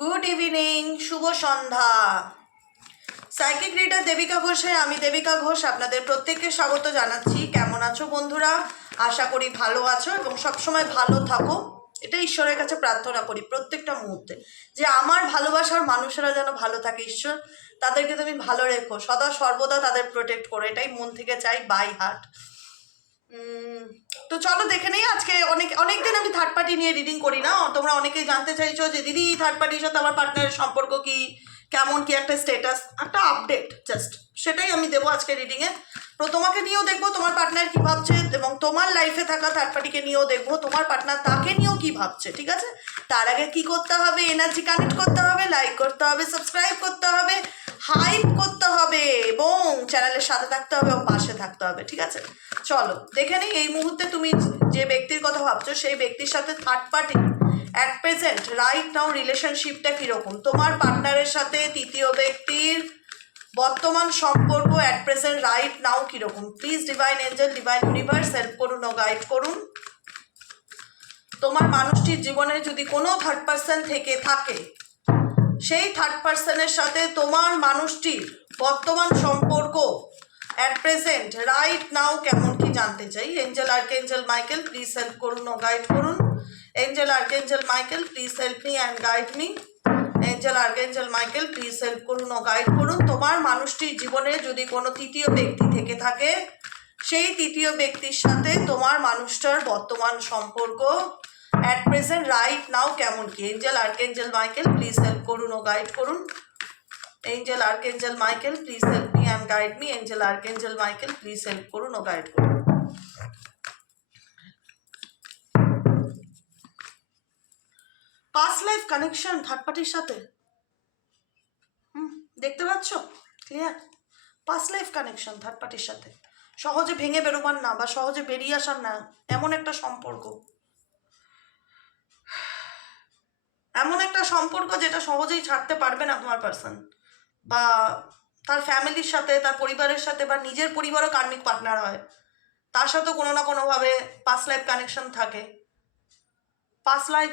Good evening, শুভ সন্ধ্যা। Psychic reader Devika ঘোষে আমি দেবিকা ঘোষ আপনাদের প্রত্যেককে স্বাগত জানাচ্ছি। কেমন আছো বন্ধুরা? আশা করি ভালো আছো এবং সবসময় ভালো থাকো। এটা ঈশ্বরের কাছে প্রার্থনা করি প্রত্যেকটা মুহূর্তে যে আমার ভালোবাসার মানুষেরা যেন ভালো থাকে। ঈশ্বর তাদেরকে তুমি ভালো রেখো, সদা সর্বদা তাদের প্রোটেক্ট করো, এটাই মন থেকে চাই, বাই হার্ট। তো চলো দেখে নেই। আজকে অনেকদিন আমি থার্ড পার্টি নিয়ে রিডিং করি না। তোমরা অনেকেই জানতে চাইছো যে দিদি থার্ড পার্টির সাথে আমার পার্টনারের সম্পর্ক কি, কেমন কি একটা স্ট্যাটাস, একটা আপডেট জাস্ট সেটাই আমি দেবো আজকে রিডিংয়ে। তো তোমাকে নিয়েও দেখবো তোমার পার্টনার কি ভাবছে, এবং তোমার লাইফে থাকা থার্ড পার্টিকে নিয়েও দেখবো তোমার পার্টনার তাকে নিয়েও কি ভাবছে। ঠিক আছে, তার আগে কি করতে হবে? এনার্জি কানেক্ট করতে হবে, লাইক করতে হবে, সাবস্ক্রাইব করতে হবে, হাইপ করতে হবে এবং চ্যানেলের সাথে থাকতে হবে ও পাশে থাকতে হবে। ঠিক আছে, চলো দেখে নিই এই মুহূর্তে তুমি যে ব্যক্তির কথা ভাবছো সেই ব্যক্তির সাথে third party at present right now রিলেশনশিপটা কীরকম। তোমার পার্টনারের সাথে তৃতীয় ব্যক্তির বর্তমান সম্পর্ক অ্যাট প্রেজেন্ট রাইট নাও কীরকম। Please divine angel, divine universe help করুন ও গাইড করুন। তোমার মানুষটির জীবনে যদি কোনো থার্ড পার্সন থেকে থাকে, সেই থার্ড পার্সনের সাথে তোমার মানুষটির বর্তমান সম্পর্ক অ্যাট প্রেজেন্ট রাইট নাও কেমন কি জানতে চাই। Angel archangel Michael please help করুন ও গাইড করুন। Angel archangel Michael please help me and guide me. Angel archangel Michael please help করুন ও গাইড করুন। তোমার মানুষটির জীবনে যদি কোনো তৃতীয় ব্যক্তি থেকে থাকে, সেই তৃতীয় ব্যক্তির সাথে তোমার মানুষটার বর্তমান সম্পর্ক অ্যাট প্রেজেন্ট রাইট নাও কেমন কি। Angel archangel Michael please help করুন ও গাইড করুন। Angel archangel Michael please help me and guide me. Angel archangel Michael please help করুন ও গাইড করুন। পাস্ট লাইফ কানেকশন থার্ড পার্টির সাথে দেখতে পাচ্ছ clear? Past life connection third পার্টির সাথে, সহজে ভেঙে বেরোবার না বা সহজে বেরিয়ে আসার না এমন একটা সম্পর্ক, এমন একটা সম্পর্ক যেটা সহজেই ছাড়তে পারবে না তোমার পার্সন, বা তার ফ্যামিলির সাথে, তার পরিবারের সাথে, বা নিজের পরিবারও কার্মিক পার্টনার হয়, তার সাথেও কোনো না কোনোভাবে পাস্ট লাইফ কানেকশন থাকে। Past life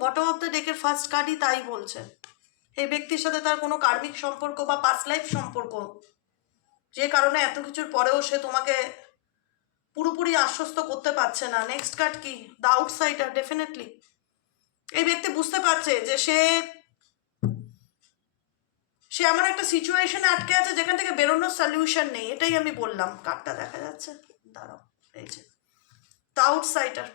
bottom of the ডেকের ফার্স্ট কার্ডই তাই বলছে। এই ব্যক্তির সাথে তার কোনো কার্মিক সম্পর্ক বা পাস্ট লাইফ সম্পর্ক, যে কারণে এত কিছুর পরেও সে তোমাকে পুরোপুরি আশ্বস্ত করতে পারছে না। নেক্সট কার্ড কি? The outsider. ডেফিনেটলি এই ব্যক্তি বুঝতে পারছে যে সে এমন একটা সিচুয়েশনে আটকে আছে যেখান থেকে বেরোনোর সলিউশন নেই। এটাই আমি বললাম। কার্ডটা দেখা যাচ্ছে, দাঁড়াও, এই যে দ্য আউটসাইডার।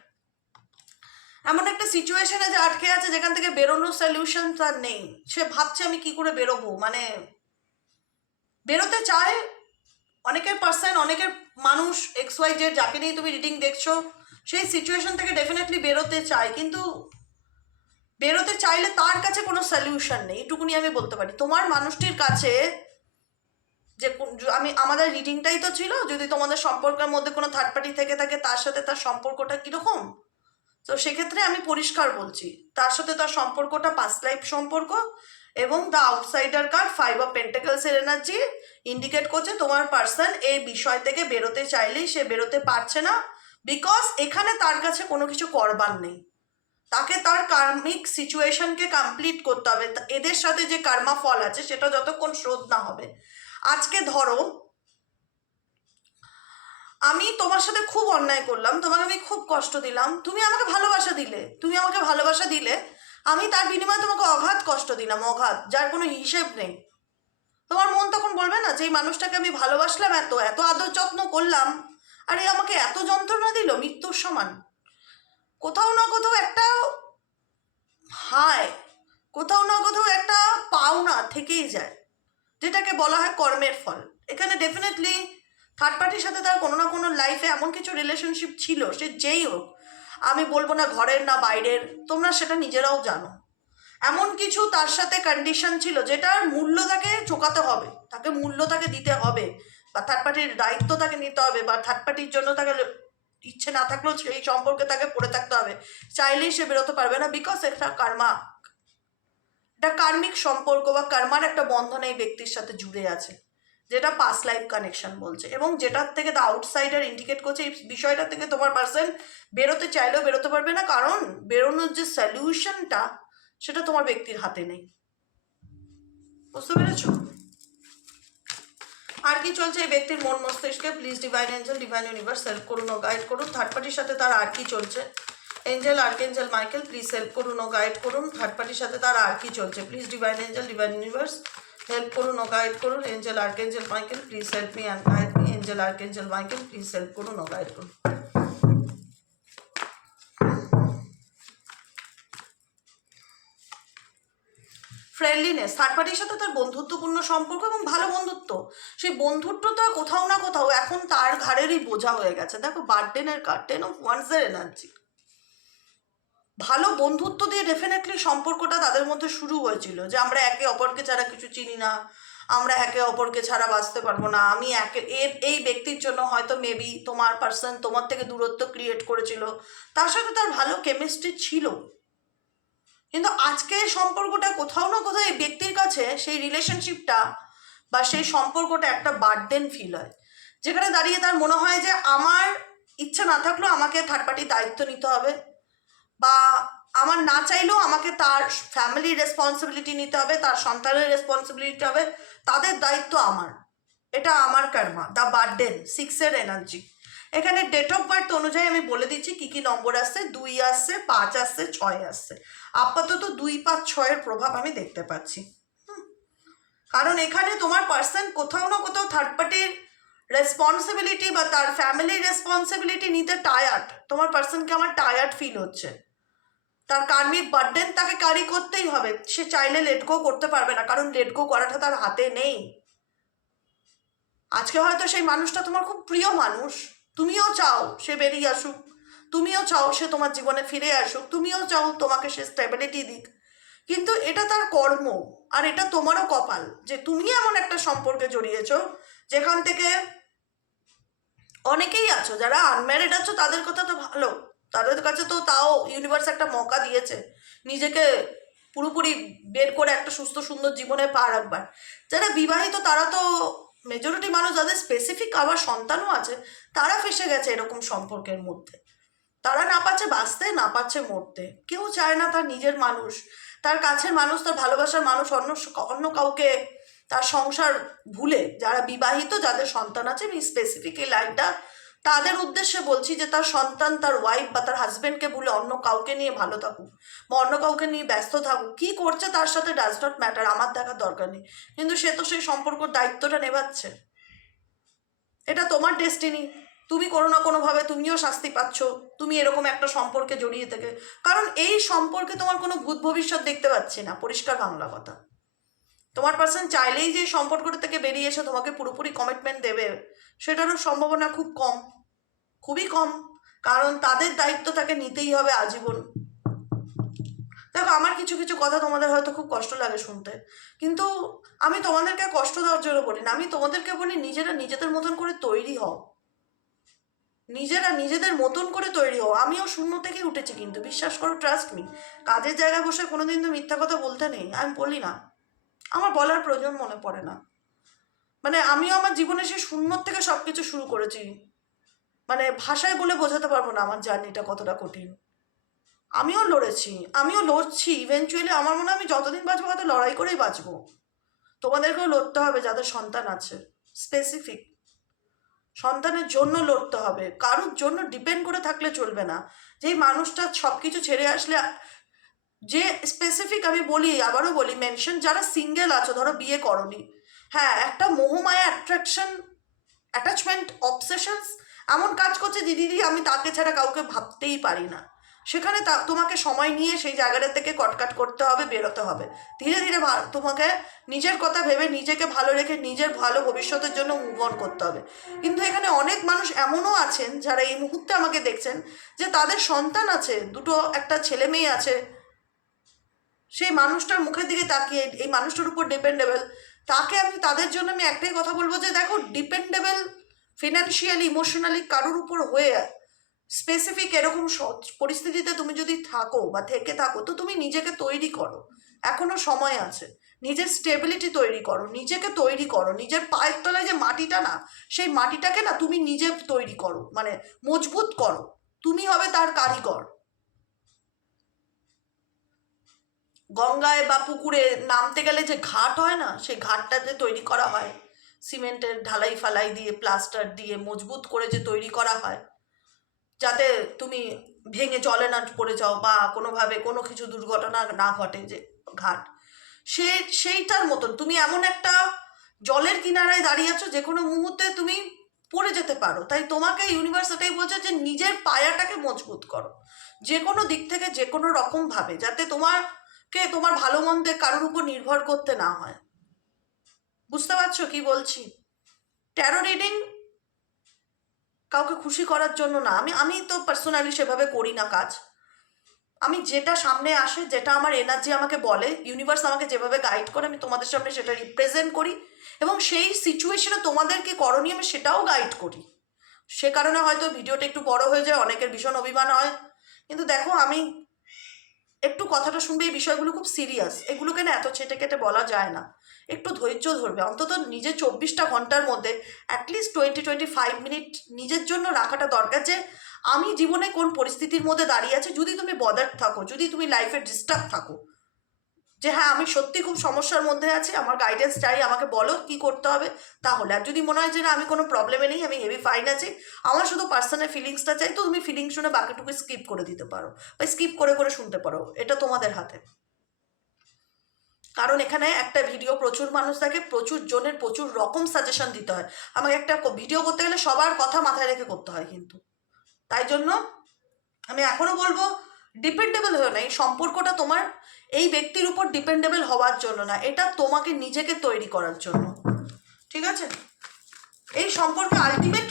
এমন একটা সিচুয়েশনে যে আটকে আছে যেখান থেকে বেরোনোর সলিউশন তার নেই। সে ভাবছে আমি কি করে বেরোবো, মানে বেরোতে চায়। অনেকের পার্সন, অনেকের মানুষ এক্স ওয়াই জেড যাকে নিয়ে তুমি রিডিং দেখছো, সেই সিচুয়েশন থেকে ডেফিনেটলি বেরোতে চায়, কিন্তু বেরোতে চাইলে তার কাছে কোনো সলিউশন নেই, এটুকুনি আমি বলতে পারি। তোমার মানুষটির কাছে যে আমাদের রিডিংটাই তো ছিল, যদি তোমাদের সম্পর্কের মধ্যে কোনো থার্ড পার্টি থেকে থাকে তার সাথে তার সম্পর্কটা কীরকম। তো সেক্ষেত্রে আমি পরিষ্কার বলছি, তার সাথে তার সম্পর্কটা পাস্ট লাইফ সম্পর্ক। এবং দ্য আউটসাইডার কার্ড, 5 অফ পেন্টাকলসের এনার্জি ইন্ডিকেট করছে তোমার পার্সন এই বিষয় থেকে বেরোতে চাইলেই সে বেরোতে পারছে না, বিকজ এখানে তার কাছে কোনো কিছু করবার নেই। তাকে তার কার্মিক সিচুয়েশনকে কমপ্লিট করতে হবে। এদের সাথে যে কর্মা ফল আছে সেটা যতক্ষণ শোধ না হবে। আজকে ধরো আমি তোমার সাথে খুব অন্যায় করলাম, তোমাকে আমি খুব কষ্ট দিলাম, তুমি আমাকে ভালোবাসা দিলে, আমি তার বিনিময়ে তোমাকে অগাধ কষ্ট দিলাম, অগাধ, যার কোনো হিসেব নেই। তোমার মন তখন বলবে না যে এই মানুষটাকে আমি ভালোবাসলাম, এত এত আদর যত্ন করলাম, আর এই আমাকে এত যন্ত্রণা দিল, মৃত্যুর সমান। কোথাও না কোথাও একটা হায়, কোথাও না কোথাও একটা পাওনা থেকেই যায়, যেটাকে বলা হয় কর্মের ফল। এখানে ডেফিনেটলি থার্ড পার্টির সাথে তার কোনো না কোনো লাইফে এমন কিছু রিলেশনশিপ ছিল, সে যেই হোক, আমি বলবো না ঘরের না বাইরের, তোমরা সেটা নিজেরাও জানো। এমন কিছু তার সাথে কন্ডিশন ছিল যেটার মূল্য তাকে চোকাতে হবে, তাকে মূল্য তাকে দিতে হবে, বা থার্ড পার্টির দায়িত্ব তাকে নিতে হবে, বা থার্ড পার্টির জন্য তাকে ইচ্ছে না থাকলেও সেই সম্পর্কে তাকে পড়ে থাকতে হবে। চাইলেই সে বেরোতে পারবে না, বিকজ এটা কার্মা, এটা কার্মিক সম্পর্ক বা কার্মার একটা বন্ধন এই ব্যক্তির সাথে জুড়ে আছে, যেটা পাস্ট লাইফ কানেকশন বলছে, এবং যেটার থেকে দ্য আউটসাইডার ইন্ডিকেট করছে এই বিষয়টা থেকে তোমার পার্সন বেরোতে চাইলেও বেরোতে পারবে না, কারণ বেরোনোর যে সলিউশনটা সেটা তোমার ব্যক্তির হাতে নেই। বুঝতে পেরেছো? আর কি চলছে এই ব্যক্তির মন মস্তিষ্কে? Please divine angel, divine universe help করুন ও গাইড করুন। থার্ড পার্টির সাথে তার আর কি চলছে? Angel, archangel Michael please help করুন ও গাইড করুন। থার্ড পার্টির সাথে তার আর কি চলছে? Please divine angel, divine universe help করুন ও গাইড করুন। Angel, archangel Michael please help me and guide me. Angel, archangel Michael please help করুন ও গাইড করুন। ফ্রেন্ডলিনেস, থার্ড পার্টির সাথে তার বন্ধুত্বপূর্ণ সম্পর্ক এবং ভালো বন্ধুত্ব, সেই বন্ধুত্বটা কোথাও না কোথাও এখন তার ঘাড়েরই বোঝা হয়ে গেছে। দেখো বার্ডেনের কার্ড, 10 অফ ওয়ান্ডসের এনার্জি। ভালো বন্ধুত্ব দিয়ে ডেফিনেটলি সম্পর্কটা তাদের মধ্যে শুরু হয়েছিল, যে আমরা একে অপরকে ছাড়া কিছু চিনি না, আমরা একে অপরকে ছাড়া বাঁচতে পারবো না। আমি এই ব্যক্তির জন্য হয়তো মেবি তোমার পার্সন তোমার থেকে দূরত্ব ক্রিয়েট করেছিল, তার সাথে তার ভালো কেমিস্ট্রি ছিল। কিন্তু আজকে সম্পর্কটা কোথাও না কোথাও এই ব্যক্তির কাছে সেই রিলেশনশিপটা বা সেই সম্পর্কটা একটা বার্ডেন ফিল হয়, যেখানে দাঁড়িয়ে তার মনে হয় যে আমার ইচ্ছা না থাকলেও আমাকে থার্ড পার্টির দায়িত্ব নিতে হবে, বা আমার না চাইলেও আমাকে তার ফ্যামিলির রেসপন্সিবিলিটি নিতে হবে, তার সন্তানের রেসপন্সিবিলিটি হবে, তাদের দায়িত্ব আমার। এটা আমার কর্মা, দ্য বার্ডেন, 6-এর এনার্জি। এখানে ডেট অফ বার্থ অনুযায়ী আমি বলে দিচ্ছি কী কী নম্বর আসছে। 2 আসছে, 5 আসছে, 6 আসছে। আপাতত 2, 5, 6-এর প্রভাব আমি দেখতে পাচ্ছি। কারণ এখানে তোমার পার্সন কোথাও না কোথাও থার্ড পার্টির রেসপন্সিবিলিটি বা তার ফ্যামিলির রেসপন্সিবিলিটি নিতে টায়ার্ড। তোমার পার্সনকে আমার টায়ার্ড ফিল হচ্ছে। তার কার্মিক বার্ডেন তাকে ক্যারি করতেই হবে, সে চাইলে লেট গো করতে পারবে না, কারণ লেট গো করাটা তার হাতে নেই। আজকে হয়তো সেই মানুষটা তোমার খুব প্রিয় মানুষ, তুমিও চাও সে বেরিয়ে আসুক, তুমিও চাও সে তোমার জীবনে ফিরে আসুক, তুমিও চাও তোমাকে সে স্টেবিলিটি দিক, কিন্তু এটা তার কর্ম। আর এটা তোমারও কপাল যে তুমি এমন একটা সম্পর্কে জড়িয়েছো যেখান থেকে অনেকেই আছো যারা আনম্যারিড আছো, তাদের কথা তো ভালো, তাদের কাছে তো তাও ইউনিভার্স একটা মৌকা দিয়েছে নিজেকে পুরোপুরি বের করে একটা সুস্থ সুন্দর জীবনে পা রাখবার। যারা বিবাহিত তারা তো মেজরিটি মানুষ, যাদের স্পেসিফিক আবার সন্তানও আছে, তারা ফেসে গেছে এরকম সম্পর্কের মধ্যে। তারা না পাচ্ছে বাঁচতে, না পাচ্ছে মরতে। কেউ চায় না তার নিজের মানুষ, তার কাছের মানুষ, তার ভালোবাসার মানুষ অন্য কাউকে তার সংসার ভুলে, যারা বিবাহিত যাদের সন্তান আছে, আমি স্পেসিফিক এই লাইনটা তাদের উদ্দেশ্যে বলছি যে তার সন্তান, তার ওয়াইফ বা তার হাজব্যান্ডকে ভুলে অন্য কাউকে নিয়ে ভালো থাকুক বা অন্য কাউকে নিয়ে ব্যস্ত থাকুক, কী করছে তার সাথে ডাজ নট ম্যাটার, আমার দেখার দরকার নেই। কিন্তু সে তো সেই সম্পর্কর দায়িত্বটা নেভাচ্ছে। এটা তোমার ডেস্টিনি, তুমি কোনো না কোনোভাবে তুমিও শাস্তি পাচ্ছ তুমি এরকম একটা সম্পর্কে জড়িয়ে থেকে। কারণ এই সম্পর্কে তোমার কোনো ভূত ভবিষ্যৎ দেখতে পাচ্ছি না, পরিষ্কার বাংলা কথা। তোমার পার্সন চাইলেই যে সম্পর্কটা থেকে বেরিয়ে এসে তোমাকে পুরোপুরি কমিটমেন্ট দেবে, সেটারও সম্ভাবনা খুব কম, খুবই কম। কারণ তাদের দায়িত্ব তাকে নিতেই হবে আজীবন। দেখো আমার কিছু কিছু কথা তোমাদের হয়তো খুব কষ্ট লাগে শুনতে, কিন্তু আমি তোমাদেরকে কষ্ট দেওয়ার জন্য বলি না, আমি তোমাদেরকে বলি নিজেরা নিজেদের মতন করে তৈরি হও, নিজেরা নিজেদের মতন করে তৈরি হও। আমিও শূন্য থেকে উঠেছি, কিন্তু বিশ্বাস করো, ট্রাস্ট মি, কাজের জায়গায় বসে কোনোদিন তো মিথ্যা কথা বলতে নেই, আমি বলি না, আমার বলার প্রয়োজন মনে পড়ে না। মানে আমিও আমার জীবনে সেই শূন্য থেকে সব কিছু শুরু করেছি, মানে ভাষায় বলে বোঝাতে পারবো না আমার জার্নিটা কতটা কঠিন। আমিও লড়েছি, আমিও লড়ছি, ইভেনচুয়ালি আমার মনে হয় আমি যতদিন বাঁচবো হয়তো লড়াই করেই বাঁচবো। তোমাদেরকেও লড়তে হবে যাদের সন্তান আছে, স্পেসিফিক সন্তানের জন্য লড়তে হবে, কারোর জন্য ডিপেন্ড করে থাকলে চলবে না। যেই মানুষটা সব কিছু ছেড়ে আসলে, যে স্পেসিফিক আমি বলি, আবারও বলি, মেনশন যারা সিঙ্গেল আছো, ধরো বিয়ে করনি, হ্যাঁ একটা মোহমায়া অ্যাট্রাকশন, অ্যাটাচমেন্ট, অবসেশনস এমন কাজ করছে যে দিদি আমি তাকে ছাড়া কাউকে ভাবতেই পারি না। সেখানে তোমাকে সময় নিয়ে সেই জায়গাটা থেকে কটকাট করতে হবে, বেরোতে হবে, ধীরে ধীরে তোমাকে নিজের কথা ভেবে নিজেকে ভালো রেখে নিজের ভালো ভবিষ্যতের জন্য মুভ অন করতে হবে। কিন্তু এখানে অনেক মানুষ এমনও আছেন যারা এই মুহূর্তে আমাকে দেখছেন যে তাদের সন্তান আছে, দুটো একটা ছেলে মেয়ে আছে, সেই মানুষটার মুখের দিকে তাকিয়ে এই মানুষটার উপর ডিপেন্ডেবল, তাকে আমি তাদের জন্য আমি একটাই কথা বলবো যে দেখো, ডিপেন্ডেবল ফিনান্সিয়ালি ইমোশনালি কারোর উপর হয়ে স্পেসিফিক এরকম পরিস্থিতিতে তুমি যদি থাকো বা থেকে থাকো, তো তুমি নিজেকে তৈরি করো, এখনো সময় আছে। নিজের স্টেবিলিটি তৈরি করো, নিজেকে তৈরি করো, নিজের পায়ের তলায় যে মাটিটা না, সেই মাটিটাকে না তুমি নিজে তৈরি করো, মানে মজবুত করো, তুমি হবে তার কারিগর। গঙ্গায় বা পুকুরে নামতে গেলে যে ঘাট হয় না, সেই ঘাটটাতে তৈরি করা হয় সিমেন্টের ঢালাই ফালাই দিয়ে, প্লাস্টার দিয়ে মজবুত করে যে তৈরি করা হয়, যাতে তুমি ভেঙে জলে না পড়ে যাও বা কোনোভাবে কোনো কিছু দুর্ঘটনা না ঘটে, যে ঘাট, সেইটার মতন তুমি এমন একটা জলের কিনারায় দাঁড়িয়ে আছো, যে কোনো মুহূর্তে তুমি পড়ে যেতে পারো। তাই তোমাকে ইউনিভার্স এটাই বলছে যে নিজের পায়াটাকে মজবুত করো, যে কোনো দিক থেকে, যে কোনো রকমভাবে, যাতে তোমার ভালো মন্দে কারোর উপর নির্ভর করতে না হয়। বুঝতে পারছো কি বলছি? ট্যারো রিডিং কাউকে খুশি করার জন্য না। আমি তো পার্সোনালি সেভাবে করি না কাজ। আমি যেটা সামনে আসে, যেটা আমার এনার্জি আমাকে বলে, ইউনিভার্স আমাকে যেভাবে গাইড করে, আমি তোমাদের সামনে সেটা রিপ্রেজেন্ট করি, এবং সেই সিচুয়েশনে তোমাদেরকে করণীয় আমি সেটাও গাইড করি। সে কারণে হয়তো ভিডিওটা একটু বড় হয়ে যায়, অনেকের ভীষণ অভিমান হয়, কিন্তু দেখো আমি একটু কথাটা শুনবে, এই বিষয়গুলো খুব সিরিয়াস, এগুলোকে না এত ছেটে কেটে বলা যায় না। একটু ধৈর্য ধরবে, অন্তত নিজের 24টা ঘন্টার মধ্যে অ্যাটলিস্ট 20-25 মিনিট নিজের জন্য রাখাটা দরকার, যে আমি জীবনে কোন পরিস্থিতির মধ্যে দাঁড়িয়ে আছি। যদি তুমি বদার থাকো, যদি তুমি লাইফে ডিস্টার্ব থাকো, যে হ্যাঁ আমি সত্যি খুব সমস্যার মধ্যে আছি, আমার গাইডেন্স চাই, আমাকে বলো কি করতে হবে, তাহলে। আর যদি মনে হয় যে না আমি কোনো প্রবলেমে নেই, আমি হেভি ফাইন আছি, আমার শুধু পার্সোনাল ফিলিংসটা চাই, তো তুমি ফিলিংস শুনে বাকিটুকু স্কিপ করে দিতে পারো, বা স্কিপ করে করে শুনতে পারো, এটা তোমাদের হাতে। কারণ এখানে একটা ভিডিও প্রচুর মানুষ থাকে, প্রচুর জনের প্রচুর রকম সাজেশন দিতে হয়। আমাকে একটা ভিডিও করতে গেলে সবার কথা মাথায় রেখে করতে হয়, কিন্তু তাই জন্য আমি এখনো বলবো ডিপেন্ডেবল হয়েও না। এই সম্পর্কটা তোমার এই ব্যক্তির উপর ডিপেন্ডেবল হওয়ার জন্য না, এটা তোমাকে নিজেকে তৈরি করার জন্য, ঠিক আছে? এই সম্পর্কে আলটিমেট,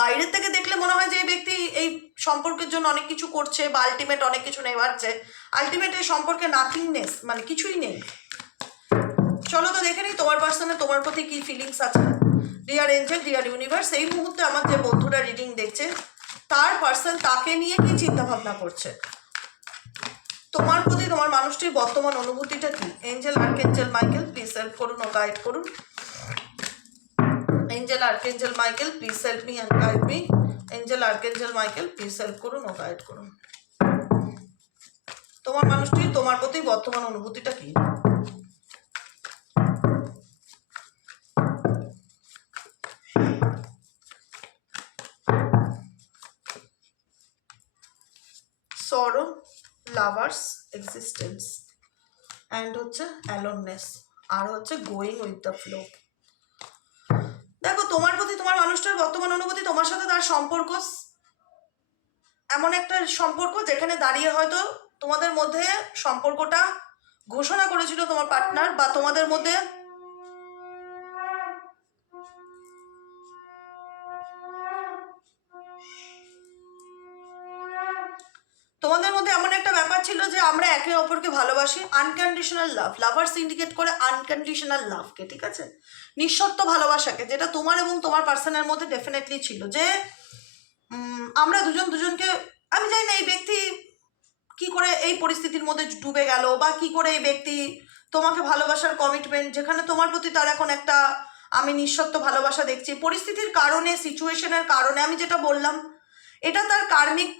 বাইরের থেকে দেখলে মনে হয় যে এই ব্যক্তি এই সম্পর্কের জন্য অনেক কিছু করছে বা আলটিমেট অনেক কিছু নেওয়াচ্ছে, আলটিমেট এই সম্পর্কে নাথিংনেস, মানে কিছুই নেই। চলো তো দেখে নিই তোমার পার্সনে তোমার প্রতি কি ফিলিংস আছে। ডিয়ার এঞ্জেল, ডিয়ার ইউনিভার্স, এই মুহূর্তে আমার যে বন্ধুরা রিডিং দেখছে, তার পার্সন তাকে নিয়ে কি চিন্তা ভাবনা করছে, তোমার প্রতি তোমার মানুষটির বর্তমান অনুভূতিটা কি। Angel, archangel Michael, please help করুন ও গাইড করুন। Angel, archangel Michael, please help me and guide me. Angel, archangel Michael, please help করুন ও গাইড করুন। তোমার মানুষটির তোমার প্রতি বর্তমান অনুভূতিটা কি। সরো, লাভার্স, এক্সিস্টেন্স, অ্যান্ড হচ্ছে অ্যালোননেস, আর হচ্ছে গোয়িং উইথ দ্য ফ্লো। দেখো তোমার প্রতি তোমার মানুষটার বর্তমান অনুভূতি, তোমার সাথে তার সম্পর্ক এমন একটা সম্পর্ক যেখানে দাঁড়িয়ে হয়তো তোমাদের মধ্যে সম্পর্কটা ঘোষণা করেছিল তোমার পার্টনার, বা তোমাদের মধ্যে এমন একটা ব্যাপার ছিল যে আমরা একে অপরকে ভালোবাসি, আনকন্ডিশনাল লাভ। লাভার্স ইন্ডিকেট করে আনকন্ডিশনাল লাভকে, ঠিক আছে, নিঃশর্ত ভালোবাসাকে, যেটা তোমার এবং তোমার পার্সনের মধ্যে ডেফিনেটলি ছিল। যে আমরা দুজন দুজনকে, আমি জানি না এই ব্যক্তি কি করে এই পরিস্থিতির মধ্যে ডুবে গেল, বা কি করে এই ব্যক্তি তোমাকে ভালোবাসার কমিটমেন্ট, যেখানে তোমার প্রতি তার এখন একটা আমি নিঃশর্ত ভালোবাসা দেখছি, পরিস্থিতির কারণে, সিচুয়েশনের কারণে, আমি যেটা বললাম, এটা তার কার্মিক,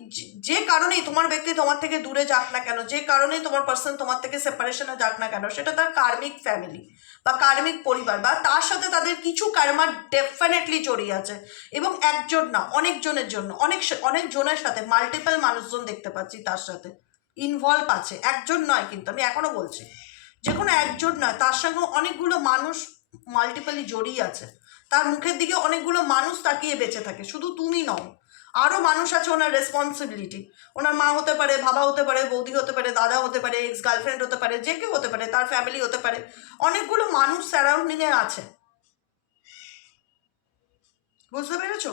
যে কারণেই তোমার ব্যক্তি তোমার থেকে দূরে যাক না কেন, যে কারণেই তোমার পার্সন তোমার থেকে সেপারেশনে যাক না কেন, সেটা তার কার্মিক ফ্যামিলি বা কার্মিক পরিবার, বা তার সাথে তাদের কিছু কার্মা ডেফিনেটলি জড়িয়ে আছে। এবং একজন না, অনেকজনের জন্য, অনেকজনের সাথে মাল্টিপল মানুষজন দেখতে পাচ্ছি তার সাথে ইনভলভ আছে, একজন নয়, কিন্তু আমি এখনো বলছি যে কোনো একজন নয়, তার সঙ্গে অনেকগুলো মানুষ মাল্টিপলি জড়িয়ে আছে। তার মুখের দিকে অনেকগুলো মানুষ তাকিয়ে বেঁচে থাকে, শুধু তুমি নও, আরও মানুষ আছে ওনার রেসপন্সিবিলিটি। ওনার মা হতে পারে, বাবা হতে পারে, বৌদি হতে পারে, দাদা হতে পারে, এক্স গার্লফ্রেন্ড হতে পারে, যে কেউ হতে পারে, তার ফ্যামিলি হতে পারে, অনেকগুলো মানুষ সারাউন্ডিংয়ে আছে। বুঝতে পেরেছো?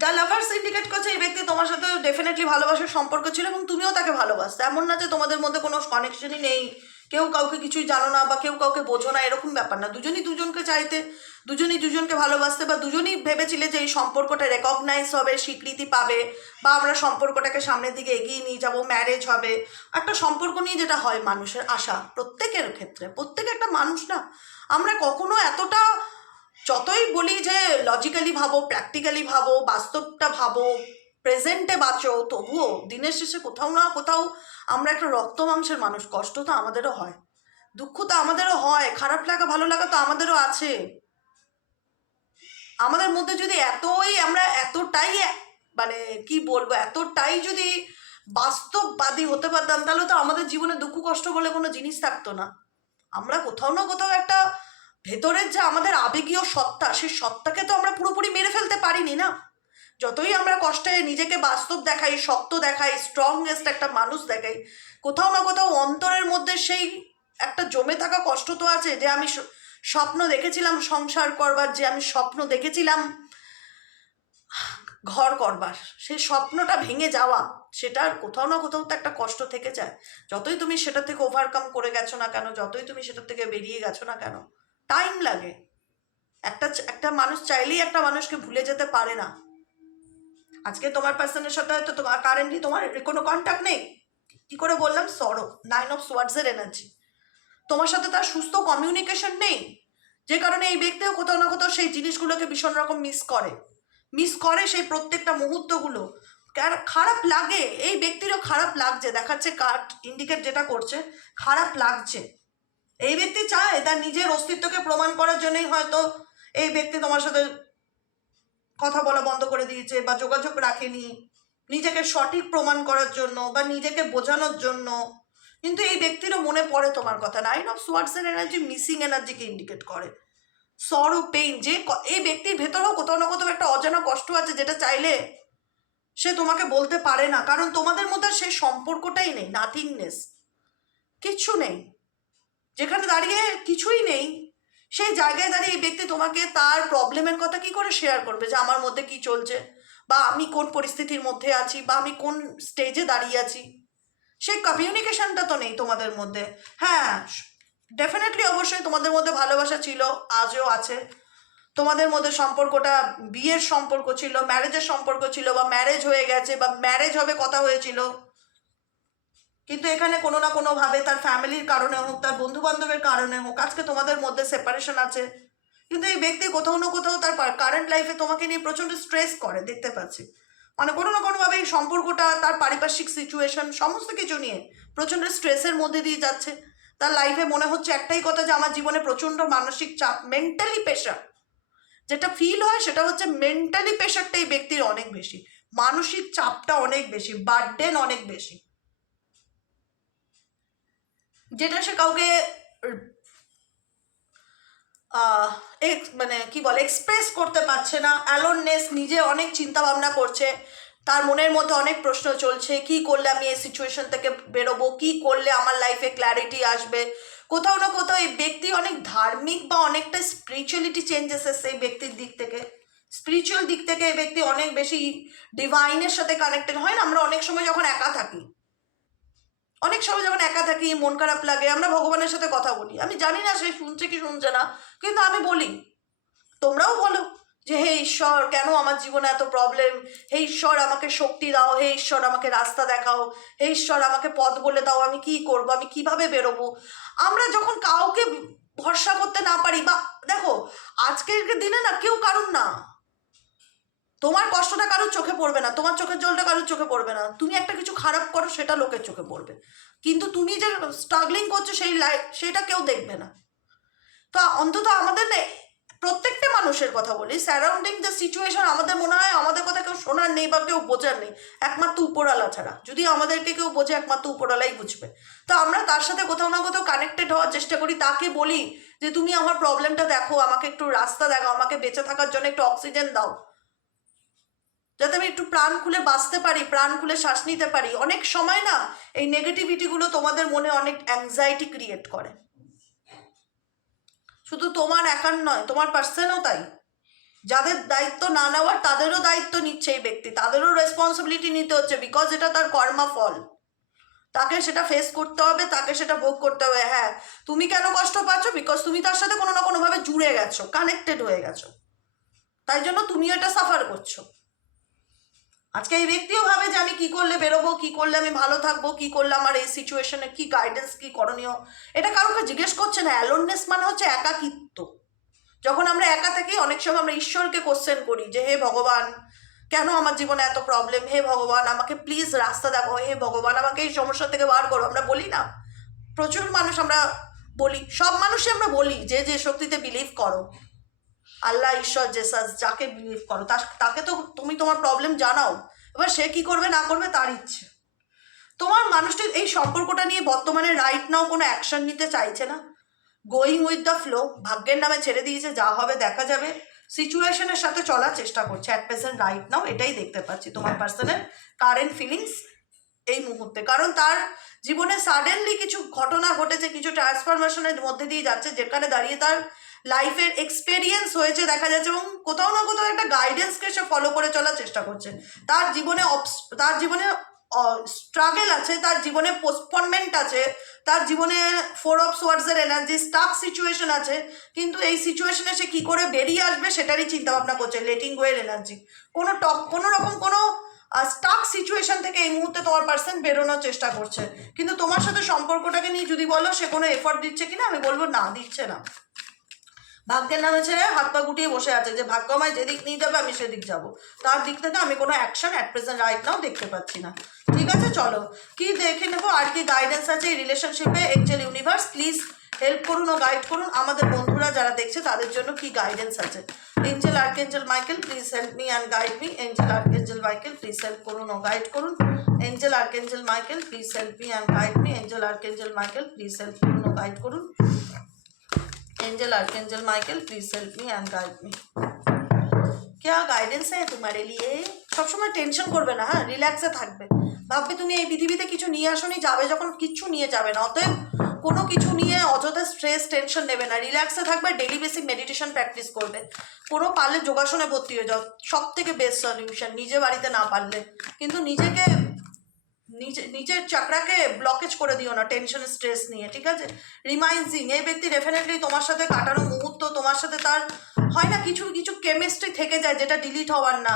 দ্য লাভার্স ইন্ডিকেট করছে এই ব্যক্তি তোমার সাথে ডেফিনেটলি ভালোবাসার সম্পর্ক ছিল, এবং তুমিও তাকে ভালোবাসতে। এমন না যে তোমাদের মধ্যে কোনো কানেকশনই নেই, কেউ কাউকে কিছুই জানো না বা কেউ কাউকে বোঝো না, এরকম ব্যাপার না। দুজনই দুজনকে চাইতে, দুজনই দুজনকে ভালোবাসতে, বা দুজনই ভেবেছিলে যে এই সম্পর্কটা রেকগনাইজ হবে, স্বীকৃতি পাবে, বা আমরা সম্পর্কটাকে সামনের দিকে এগিয়ে নিয়ে যাব, ম্যারেজ হবে। একটা সম্পর্ক নিয়ে যেটা হয় মানুষের আশা, প্রত্যেকের ক্ষেত্রে, প্রত্যেক একটা মানুষ না, আমরা কখনো এতটা, যতই বলি যে লজিক্যালি ভাবো, প্র্যাকটিক্যালি ভাবো, বাস্তবটা ভাবো, প্রেজেন্টে বাঁচো, তবুও দিনের শেষে কোথাও না কোথাও আমরা একটা রক্ত মাংসের মানুষ, কষ্ট তো আমাদেরও হয়, দুঃখ তো আমাদেরও হয়, খারাপ লাগা ভালো লাগা তো আমাদেরও আছে। আমাদের মধ্যে যদি আমরা এতটাই মানে কি বলবো, এতটাই যদি বাস্তববাদী হতে পারতাম, তাহলে তো আমাদের জীবনে দুঃখ কষ্ট বলে কোনো জিনিস থাকতো না। আমরা কোথাও না কোথাও একটা ভেতরের যে আমাদের আবেগীয় সত্তা, সেই সত্তাকে তো আমরা পুরোপুরি মেরে ফেলতে পারিনি না। যতই আমরা কষ্টে নিজেকে বাস্তব দেখাই, শক্ত দেখাই, স্ট্রংগেস্ট একটা মানুষ দেখাই, কোথাও না কোথাও অন্তরের মধ্যে সেই একটা জমে থাকা কষ্ট তো আছে, যে আমি স্বপ্ন দেখেছিলাম সংসার করবার, যে আমি স্বপ্ন দেখেছিলাম ঘর করবার, সেই স্বপ্নটা ভেঙে যাওয়া, সেটার কোথাও না কোথাও তো একটা কষ্ট থেকে যায়। যতই তুমি সেটা থেকে ওভারকাম করে গেছো না কেন, যতই তুমি সেটা থেকে বেরিয়ে গেছো না কেন, টাইম লাগে। একটা মানুষ চাইলেই একটা মানুষকে ভুলে যেতে পারে না। আজকে তোমার পার্সনের সাথে হয়তো তোমার কারেন্টলি তোমার কোনো কন্ট্যাক্ট নেই, কি করে বললাম, সরো, 9 অফ সোয়ার্ডসের এনার্জি, তোমার সাথে তার সুস্থ কমিউনিকেশন নেই, যে কারণে এই ব্যক্তিও কোথাও না কোথাও সেই জিনিসগুলোকে ভীষণ রকম মিস করে সেই প্রত্যেকটা মুহূর্তগুলো। খারাপ লাগে, এই ব্যক্তিরও খারাপ লাগছে, দেখাচ্ছে কার্ড ইন্ডিকেট যেটা করছে, খারাপ লাগছে। এই ব্যক্তি চায় তার নিজের অস্তিত্বকে প্রমাণ করার জন্যই হয়তো এই ব্যক্তি তোমার সাথে কথা বলা বন্ধ করে দিয়েছে বা যোগাযোগ রাখেনি, নিজেকে সঠিক প্রমাণ করার জন্য বা নিজেকে বোঝানোর জন্য। কিন্তু এই ব্যক্তিরও মনে পড়ে তোমার কথা। 9 অফ সোয়ার্ডসের এনার্জি মিসিং এনার্জিকে ইন্ডিকেট করে, সরো, পেইন, যে এই ব্যক্তির ভেতরেও কোথাও না কোথাও একটা অজানা কষ্ট আছে, যেটা চাইলে সে তোমাকে বলতে পারে না, কারণ তোমাদের মধ্যে সেই সম্পর্কটাই নেই, নাথিংনেস, কিচ্ছু নেই। যেখানে দাঁড়িয়ে কিছুই নেই, সেই জায়গায় দাঁড়িয়ে এই ব্যক্তি তোমাকে তার প্রবলেমের কথা কি করে শেয়ার করবে, যে আমার মধ্যে কি চলছে, বা আমি কোন পরিস্থিতির মধ্যে আছি, বা আমি কোন স্টেজে দাঁড়িয়ে আছি, সেই কমিউনিকেশনটা তো নেই তোমাদের মধ্যে। হ্যাঁ, ডেফিনেটলি অবশ্যই তোমাদের মধ্যে ভালোবাসা ছিল, আজও আছে, তোমাদের মধ্যে সম্পর্কটা বিয়ের সম্পর্ক ছিল, ম্যারেজের সম্পর্ক ছিল, বা ম্যারেজ হয়ে গেছে, বা ম্যারেজ হবে কথা হয়েছিল, কিন্তু এখানে কোনো না কোনোভাবে তার ফ্যামিলির কারণে হোক, তার বন্ধু বান্ধবের কারণে হোক, আজকে তোমাদের মধ্যে সেপারেশন আছে। কিন্তু এই ব্যক্তি কোথাও না কোথাও তার কারেন্ট লাইফে তোমাকে নিয়ে প্রচণ্ড স্ট্রেস করে, দেখতে পাচ্ছি। মানে কোনো না কোনোভাবে এই সম্পর্কটা, তার পারিপার্শ্বিক সিচুয়েশন, সমস্ত কিছু নিয়ে প্রচণ্ড স্ট্রেসের মধ্যে দিয়ে যাচ্ছে। তার লাইফে মনে হচ্ছে একটাই কথা, যে আমার জীবনে প্রচণ্ড মানসিক চাপ, মেন্টালি প্রেশার, যেটা ফিল হয় সেটা হচ্ছে মেন্টালি প্রেশারটা এই ব্যক্তির অনেক বেশি, মানসিক চাপটা অনেক বেশি, বার্ডেন অনেক বেশি, যেটা সে কাউকে মানে কি বলে এক্সপ্রেস করতে পারছে না। অ্যালোননেস, নিজে অনেক চিন্তা ভাবনা করছে, তার মনের মধ্যে অনেক প্রশ্ন চলছে, কি করলে আমি এই সিচুয়েশন থেকে বেরোবো, কি করলে আমার লাইফে ক্ল্যারিটি আসবে। কোথাও না কোথাও এই ব্যক্তি অনেক ধার্মিক বা অনেকটা স্পিরিচুয়ালিটি চেঞ্জেস এসছে এই ব্যক্তির দিক থেকে, স্পিরিচুয়াল দিক থেকে এই ব্যক্তি অনেক বেশি ডিভাইনের সাথে কানেক্টেড হয় না। আমরা অনেক সময় যখন একা থাকি, মন খারাপ লাগে, আমরা ভগবানের সাথে কথা বলি, আমি জানি না সে শুনছে কি শুনছে না, কিন্তু আমি বলি, তোমরাও বলো যে হে ঈশ্বর, কেন আমার জীবনে এত প্রবলেম, হে ঈশ্বর আমাকে শক্তি দাও, হে ঈশ্বর আমাকে রাস্তা দেখাও, হে ঈশ্বর আমাকে পথ বলে দাও, আমি কি করব, আমি কিভাবে বেরোবো। আমরা যখন কাউকে ভরসা করতে না পারি, বা দেখো আজকের দিনে না কেউ কারুর না, তোমার কষ্টটা কারোর চোখে পড়বে না, তোমার চোখের জলটা কারোর চোখে পড়বে না, তুমি একটা কিছু খারাপ করো সেটা লোকের চোখে পড়বে, কিন্তু তুমি যে স্ট্রাগলিং করছো সেই সেটা কেউ দেখবে না। তো অন্তত আমাদের না, প্রত্যেকটা মানুষের কথা বলি, সারাউন্ডিং দ্য সিচুয়েশন, আমাদের মনে হয় আমাদের কথা কেউ শোনার নেই বা কেউ বোঝার নেই, একমাত্র উপরওয়ালা ছাড়া। যদি আমাদেরকে কেউ বোঝে, একমাত্র উপরওয়ালাই বুঝবে। তো আমরা তার সাথে কোথাও না কোথাও কানেক্টেড হওয়ার চেষ্টা করি, তাকে বলি যে তুমি আমার প্রবলেমটা দেখো, আমাকে একটু রাস্তা দেখাও, আমাকে বেঁচে থাকার জন্য একটু অক্সিজেন দাও, যাতে আমি একটু প্রাণ খুলে বাঁচতে পারি, প্রাণ খুলে শ্বাস নিতে পারি। অনেক সময় না এই নেগেটিভিটিগুলো তোমাদের মনে অনেক অ্যাংজাইটি ক্রিয়েট করে, শুধু তোমার একার নয়, তোমার পার্সনও তাই। যাদের দায়িত্ব না নেওয়ার তাদেরও দায়িত্ব নিচ্ছে এই ব্যক্তি, তাদেরও রেসপন্সিবিলিটি নিতে হচ্ছে, বিকজ এটা তার কর্মা ফল, তাকে সেটা ফেস করতে হবে, তাকে সেটা ভোগ করতে হবে। হ্যাঁ, তুমি কেন কষ্ট পাচ্ছ, বিকজ তুমি তার সাথে কোনো না কোনোভাবে জুড়ে গেছো, কানেক্টেড হয়ে গেছো, তাই জন্য তুমিও এটা সাফার করছো। আজকে এই ব্যক্তিও ভাবে যে আমি কি করলে বেরোবো, কি করলে আমি ভালো থাকবো, কি করলে আমার এই সিচুয়েশনে কি গাইডেন্স, কি করণীয়, এটা কারোকে জিজ্ঞেস করছে না। অ্যালোননেস মানে হচ্ছে একাকিত্ব। যখন আমরা একা থাকি, অনেক সময় আমরা ঈশ্বরকে কোশ্চেন করি যে হে ভগবান, কেন আমার জীবনে এত প্রবলেম, হে ভগবান আমাকে প্লিজ রাস্তা দেখাও, হে ভগবান আমাকে এই সমস্যা থেকে বার করো। আমরা বলি না, প্রচুর মানুষ আমরা বলি, সব মানুষই আমরা বলি যে যে শক্তিতে বিলিভ করো, আল্লাহ, ঈশ্বর, জেসাস, যাকে বিলিভ করো তাকে তো তুমি তোমার প্রবলেম জানাও। এবার সে কি করবে না করবে তার ইচ্ছে। তোমার মানুষটি এই সম্পর্কটা নিয়ে বর্তমানে রাইট নাও কোনো অ্যাকশন নিতে চাইছে না, গোয়িং উইথ দ্য ফ্লো, ভাগ্যের নামে ছেড়ে দিয়েছে, যা হবে দেখা যাবে, সিচুয়েশনের সাথে চলার চেষ্টা করছে অ্যাট প্রেজেন্ট রাইট নাও। এটাই দেখতে পাচ্ছি তোমার পার্সনের কারেন্ট ফিলিংস এই মুহূর্তে। কারণ তার জীবনে সাডেনলি কিছু ঘটনা ঘটেছে, কিছু ট্রান্সফরমেশনের মধ্যে দিয়ে যাচ্ছে, যেখানে দাঁড়িয়ে তার লাইফের এক্সপেরিয়েন্স হয়েছে দেখা যাচ্ছে, এবং কোথাও না কোথাও একটা গাইডেন্সকে সে ফলো করে চলার চেষ্টা করছে। তার জীবনে স্ট্রাগল আছে, তার জীবনে পোস্টপনমেন্ট আছে, তার জীবনে 4 অফ সোয়ার্ডসের এনার্জি, স্টাক সিচুয়েশন আছে, কিন্তু এই সিচুয়েশনে সে কী করে বেরিয়ে আসবে সেটারই চিন্তা ভাবনা করছে। লেটিং গোয়ের এনার্জি, কোনো রকম কোনো স্টাক সিচুয়েশন থেকে এই মুহূর্তে তোমার পার্সন বেরোনোর চেষ্টা করছে। কিন্তু তোমার সাথে সম্পর্কটাকে নিয়ে যদি বলো সে কোনো এফর্ট দিচ্ছে কিনা, আমি বলবো না, দিচ্ছে না। ভাগ্যের নামে ছেড়ে হাত পা গুটিয়ে বসে আছে যে ভাগ্য আমায় যেদিক নিয়ে যাবে আমি সেদিক যাব। তার দিক থেকে আমি কোনো অ্যাকশন অ্যাট প্রেজেন্ট রাইট নাও দেখতে পাচ্ছি না। ঠিক আছে, চলো কি দেখে নেবো আর কি গাইডেন্স আছে এই রিলেশনশিপে। এঞ্জেল ইউনিভার্স প্লিজ হেল্প করুন ও গাইড করুন আমাদের বন্ধুরা যারা দেখছে তাদের জন্য কি গাইডেন্স আছে। Angel archangel Michael please help me and guide me. Angel archangel Michael please help করুন ও গাইড করুন। Angel archangel Michael please help me and guide me. Angel archangel Michael please help করুন ও গাইড করুন। Angel archangel Michael please help me and guide me. क्या guidance है तुम्हारे लिए? सब समय टेंशन করবে না, হ্যাঁ, রিল্যাক্সে থাকবে। ভাববে তুমি এই পৃথিবীতে কিছু নিয়ে আসোনি, যাবে যখন কিচ্ছু নিয়ে যাবে না। অতএব কোনো কিছু নিয়ে অযথা স্ট্রেস টেনশন নেবে না, রিল্যাক্সে থাকবে। ডেলি বেসিক মেডিটেশন প্র্যাকটিস করবে, কোনো পারলে যোগাসনে ভর্তি হয়ে যাও, সব থেকে বেস্ট সলিউশন। নিজে বাড়িতে না পারলে কিন্তু নিজের চাকরাকে ব্লকেজ করে দিও না টেনশন স্ট্রেস নিয়ে, ঠিক আছে। রিমাইন্ডিং, এই ব্যক্তি ডেফিনেটলি তোমার সাথে কাটানো মুহূর্ত, তোমার সাথে তার হয় না কিছু কিছু কেমিস্ট্রি থেকে যায় যেটা ডিলিট হওয়ার না,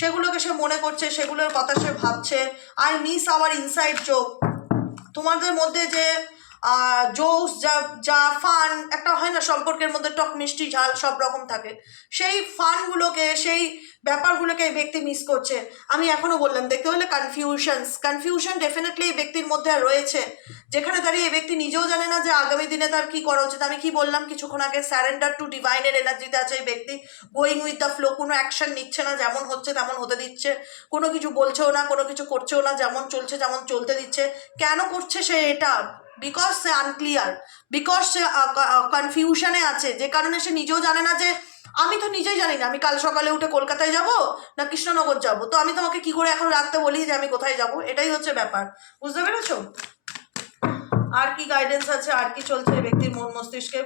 সেগুলোকে সে মনে করছে, সেগুলোর কথা সে ভাবছে। I miss hour inside joke, তোমাদের মধ্যে যে জোকস, যা ফান একটা হয় না সম্পর্কের মধ্যে, টক মিষ্টি ঝাল সব রকম থাকে, সেই ফানগুলোকে, সেই ব্যাপারগুলোকে এই ব্যক্তি মিস করছে। আমি এখনও বললাম দেখতে হলে কনফিউশন ডেফিনেটলি এই ব্যক্তির মধ্যে আর রয়েছে, যেখানে দাঁড়িয়ে এই ব্যক্তি নিজেও জানে না যে আগামী দিনে তার কী করা উচিত। আমি কি বললাম কিছুক্ষণ আগে, স্যারেন্ডার টু ডিভাইনের এনার্জিতে আছে এই ব্যক্তি। গোয়িং উইথ দ্য ফ্লো, কোনো অ্যাকশন নিচ্ছে না, যেমন হচ্ছে তেমন হতে দিচ্ছে, কোনো কিছু বলছেও না, কোনো কিছু করছেও না, যেমন চলছে যেমন চলতে দিচ্ছে। কেন করছে সে এটা? বিকজ সে আনক্লিয়ার, বিকজ সে কনফিউশনে আছে, যে কারণে সে নিজেও জানে না যে আমি তো নিজেই জানি না আমি কাল সকালে উঠে কলকাতায় যাব না কৃষ্ণনগর যাব, তো আমি তোমাকে কি করে এখন রাখতে বলি যে আমি কোথায় যাব? এটাই হচ্ছে ব্যাপার, বুঝতে পেরেছো? আর কি গাইডেন্স আছে, আর কি চলছে এই ব্যক্তির মন মস্তিষ্কে?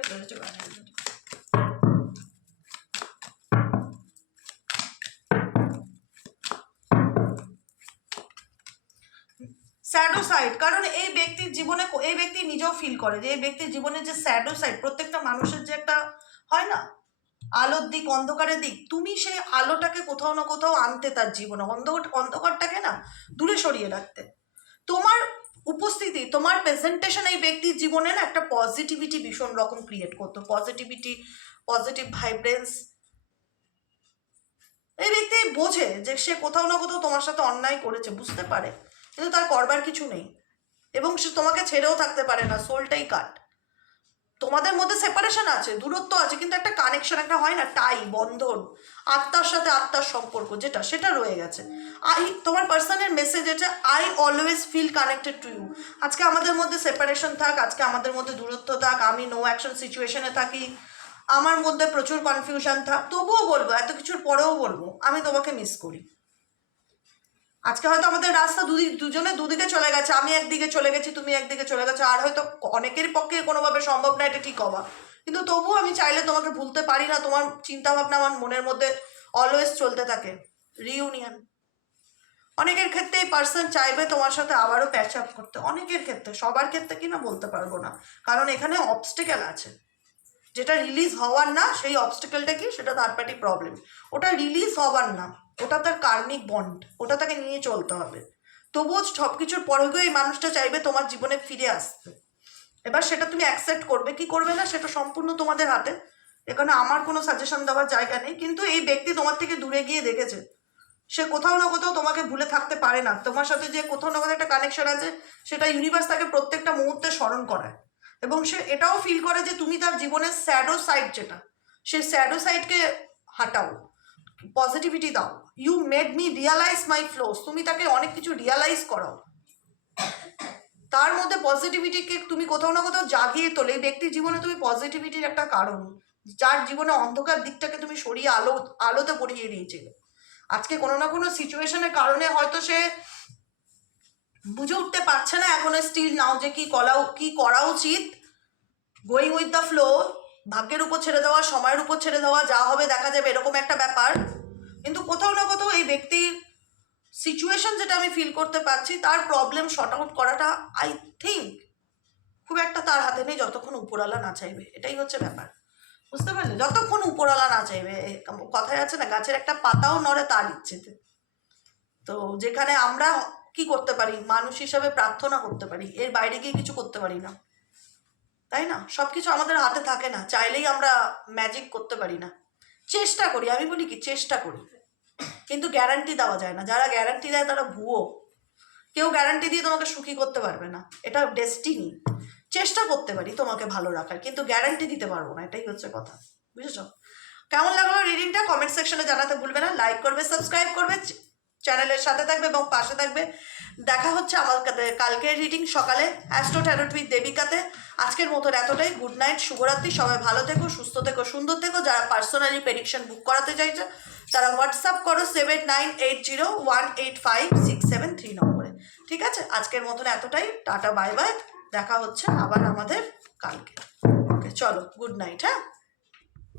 স্যাডো সাইড, কারণ এই ব্যক্তির জীবনে, এই ব্যক্তি নিজেও ফিল করে যে এই ব্যক্তির জীবনে যে স্যাডো সাইড, প্রত্যেকটা মানুষের যে একটা হয় না আলোর দিক অন্ধকারের দিক, তুমি সেই আলোটাকে কোথাও না কোথাও আনতে তার জীবনে, অন্ধকারটাকে না দূরে সরিয়ে রাখতে। তোমার উপস্থিতি, তোমার প্রেজেন্টেশন এই ব্যক্তির জীবনে না একটা পজিটিভিটি ভীষণ রকম ক্রিয়েট করতো, পজিটিভ ভাইব্রেন্স। এই ব্যক্তি বোঝে যে সে কোথাও না কোথাও তোমার সাথে অন্যায় করেছে, বুঝতে পারে, কিন্তু তার করবার কিছু নেই, এবং সে তোমাকে ছেড়েও থাকতে পারে না, সোলটাই কাট। তোমাদের মধ্যে সেপারেশন আছে, দূরত্ব আছে, কিন্তু একটা কানেকশন, একটা হয় না টাই, বন্ধন, আত্মার সাথে আত্মার সম্পর্ক যেটা, সেটা রয়ে গেছে। তোমার পার্সনের মেসেজ এটা, I always feel connected to you. আজকে আমাদের মধ্যে সেপারেশন থাক, আজকে আমাদের মধ্যে দূরত্ব থাক, আমি নো অ্যাকশন সিচুয়েশনে থাকি, আমার মধ্যে প্রচুর কনফিউশন থাক, তবুও বলবো, এত কিছুর পরেও বলবো আমি তোমাকে মিস করি। আজকে হয়তো আমাদের রাস্তা দুজনে দুদিকে চলে গেছে, আমি একদিকে চলে গেছি, তুমি একদিকে চলে গেছো, আর হয়তো অনেকের পক্ষে কোনোভাবে সম্ভব না এটা ঠিক হওয়া, কিন্তু তবুও আমি চাইলে তোমাকে ভুলতে পারি না। তোমার চিন্তাভাবনা আমার মনের মধ্যে অলওয়েজ চলতে থাকে। রিইউনিয়ন, অনেকের ক্ষেত্রে এই পার্সন চাইবে তোমার সাথে আবারও প্যাচ আপ করতে, অনেকের ক্ষেত্রে, সবার ক্ষেত্রে কিনা বলতে পারবো না, কারণ এখানে অবস্টেকেল আছে, যেটা রিলিজ হওয়ার না, সেই অবস্টেকেলটা কি, সেটা থার্ড পার্টি প্রবলেম। ওটা রিলিজ হওয়ার না, ওটা তার কার্মিক বন্ড, ওটা তাকে নিয়ে চলতে হবে। তবুও সব কিছুর পরে গিয়ে এই মানুষটা চাইবে তোমার জীবনে ফিরে আসতে। এবার সেটা তুমি অ্যাকসেপ্ট করবে কি করবে না সেটা সম্পূর্ণ তোমাদের হাতে, এখানে আমার কোনো সাজেশন দেওয়ার জায়গা নেই। কিন্তু এই ব্যক্তি তোমার থেকে দূরে গিয়ে দেখেছে সে কোথাও না কোথাও তোমাকে ভুলে থাকতে পারে না, তোমার সাথে যে কোথাও না কোথাও একটা কানেকশন আছে, সেটা ইউনিভার্স তাকে প্রত্যেকটা মুহূর্তে স্মরণ করায়। এবং সে এটাও ফিল করে যে তুমি তার জীবনের স্যাডো সাইড যেটা, সেই স্যাডো সাইডকে হাটাও, পজিটিভিটি দাও। You made me realise my flaws, তুমি তাকে অনেক কিছু রিয়ালাইজ করাও, তার মধ্যে পজিটিভিটিকে তুমি কোথাও না কোথাও জাগিয়ে তোলে। এই ব্যক্তির জীবনে তুমি পজিটিভিটির একটা কারণ, যার জীবনে অন্ধকার দিকটাকে তুমি সরিয়ে আলোতে পড়িয়ে দিয়েছিলে। আজকে কোনো না কোনো সিচুয়েশনের কারণে হয়তো সে বুঝে উঠতে পারছে না এখনো স্টিল নাও যে কি করা উচিত। গোয়িং উইথ দ্য ফ্লো, ভাগ্যের উপর ছেড়ে দেওয়া, সময়ের উপর ছেড়ে দেওয়া, যা হবে দেখা যাবে, এরকম একটা ব্যাপার। কিন্তু কোথাও না কোথাও এই ব্যক্তির সিচুয়েশন যেটা আমি ফিল করতে পারছি, তার প্রবলেম শর্ট আউট করাটা আই থিঙ্ক খুব একটা তার হাতে নেই, যতক্ষণ উপরওয়ালা না চাইবে। এটাই হচ্ছে ব্যাপার, বুঝতে পারলে? যতক্ষণ উপরওয়ালা না চাইবে, কথায় আছে না, গাছের একটা পাতাও নড়ে তার ইচ্ছেতে। তো যেখানে আমরা কি করতে পারি, মানুষ হিসাবে প্রার্থনা করতে পারি, এর বাইরে গিয়ে কিছু করতে পারি না, তাই না? সব কিছু আমাদের হাতে থাকে না, চাইলেই আমরা ম্যাজিক করতে পারি না। চেষ্টা করি, আমি বলি কি চেষ্টা করি, কিন্তু গ্যারান্টি দেওয়া যায় না। যারা গ্যারান্টি দেয় তারা ভুয়ো। কেউ গ্যারান্টি দিয়ে তোমাকে সুখী করতে পারবে না, এটা ডেস্টিনি। চেষ্টা করতে পারি তোমাকে ভালো রাখার, কিন্তু গ্যারান্টি দিতে পারবো না, এটাই হচ্ছে কথা, বুঝেছ? কেমন লাগলো রিডিংটা কমেন্ট সেকশনে জানাতে ভুলবে না। লাইক করবে, সাবস্ক্রাইব করবে, চ্যানেলের সাথে থাকবে এবং পাশে থাকবে। দেখা হচ্ছে আমার কালকের রিডিং সকালে অ্যাস্ট্রো ট্যারোট উইথ দেবিকাতে। আজকের মতন এতটাই। গুড নাইট, শুভরাত্রি, সবাই ভালো থেকো, সুস্থ থেকো, সুন্দর থেকো। যারা পার্সোনালি প্রেডিকশন বুক করাতে চাইছে তারা হোয়াটসঅ্যাপ করো 7980185673 নম্বরে। ঠিক আছে, আজকের মতন এতটাই। টাটা, বাই বাই, দেখা হচ্ছে আবার আমাদের কালকে। ওকে, চলো, গুড নাইট। হ্যাঁ।